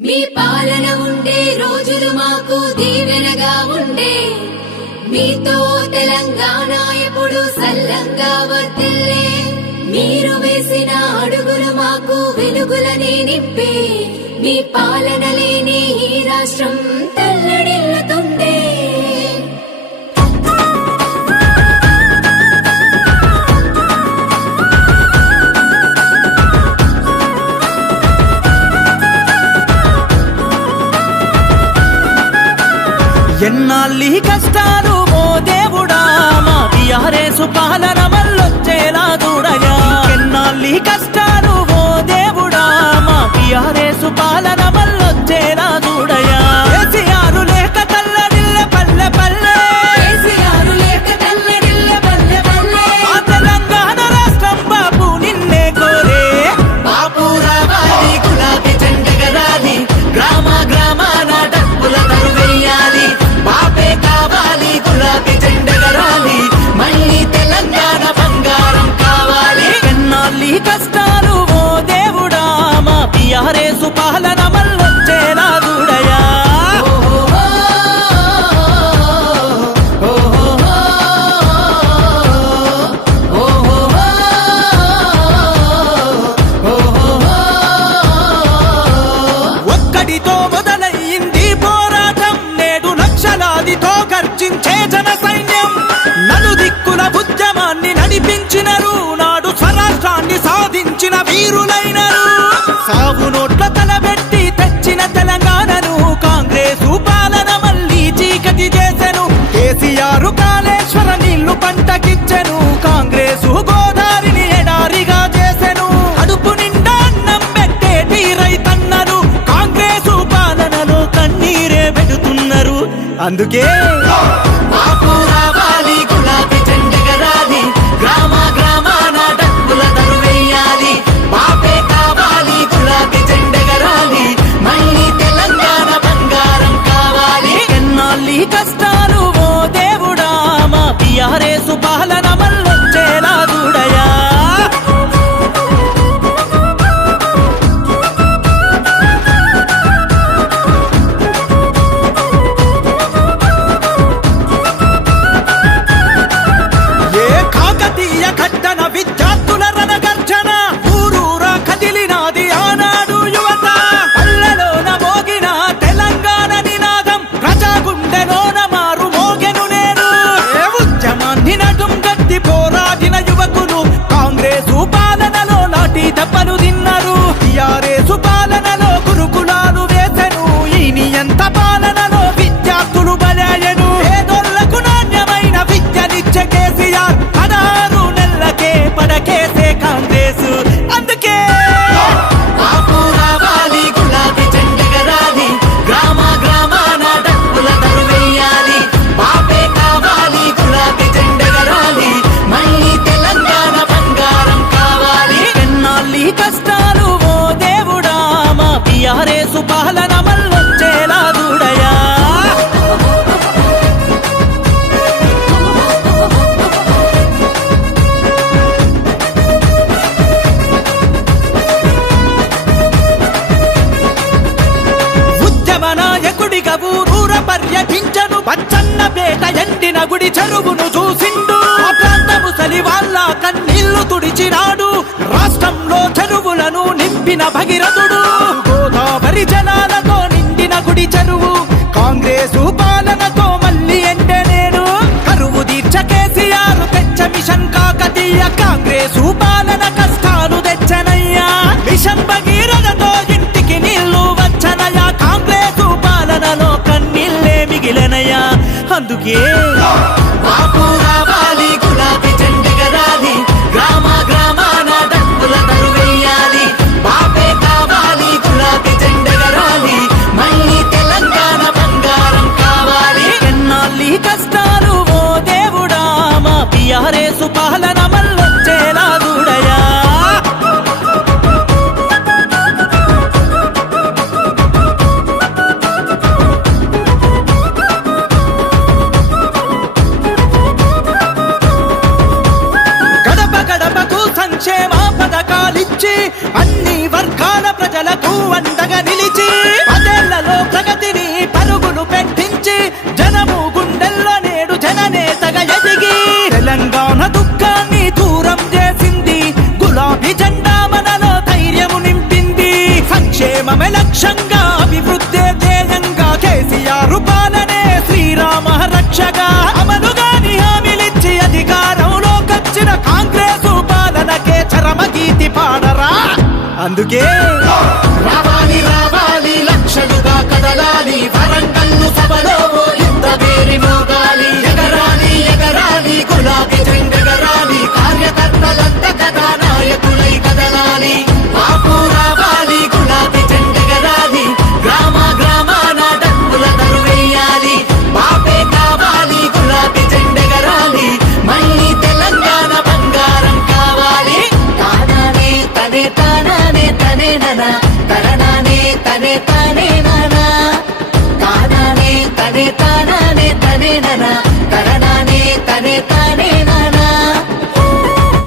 మీ పాలన ఉండే రోజులు మాకు దీవెనగా ఉండే. మీతో తెలంగాణ ఎప్పుడు సల్లంగా వర్తిల్లే. మీరు వేసిన అడుగులు మాకు వెలుగులనే నింపే. మీ పాలన లేని ఈ రాష్ట్రం తల్లడిల్లుతుండే. ఎన్నాళ్ళి కష్టాలు ఓ దేవుడా మా బిఆర్ఎస్ పాలన మళ్ళొచ్చేలా చూడగా ఎన్నాళ్ళి కష్టాలు ఓ దేవుడా మా బిఆర్ఎస్ పాలన వీరులైనరు. సాగు నోట్ల తలబెట్టి తెచ్చిన తెలంగాణను కాంగ్రెసు పాలన మళ్ళీ చీకటి చేసెను. కేసీఆర్ కాళేశ్వర నీళ్ళు పంటకిచ్చెను. కాంగ్రెసు గోదావరిని ఎడారిగా చేసెను. అడుపు నిండా అన్నం పెట్టేటి రైతన్నరు. కాంగ్రెసు పాలనలో కన్నీరే పెడుతున్నారు. అందుకే ఎన్నాళ్ళి నింపిన భగీరథుడు గోదావరి జనాలతో నిండిన గుడి చెరువు కాంగ్రెసు పాలనతో మళ్ళీ అంటే నేను. కరువు దీక్ష కేసీఆర్ తెచ్చ మిషన్ కాకతీయ కాంగ్రెసు పాలన కష్టాలు తెచ్చనయ్యా. మిషన్ భగీరథతో ఇంటికి నీళ్ళు వచ్చనయ్యా. కాంగ్రెసు పాలనలో కన్నీళ్ళే మిగిలనయ్యా. అందుకే టీఆర్ఎస్ పాలన మళ్ళొచ్చేలా సంక్షేమ పథకాలిచ్చి అన్ని వర్గాల ప్రజలకు అండగా నిలిచి పదేళ్ళలో ప్రగతిని పరుగులు పెట్టించి అందుకే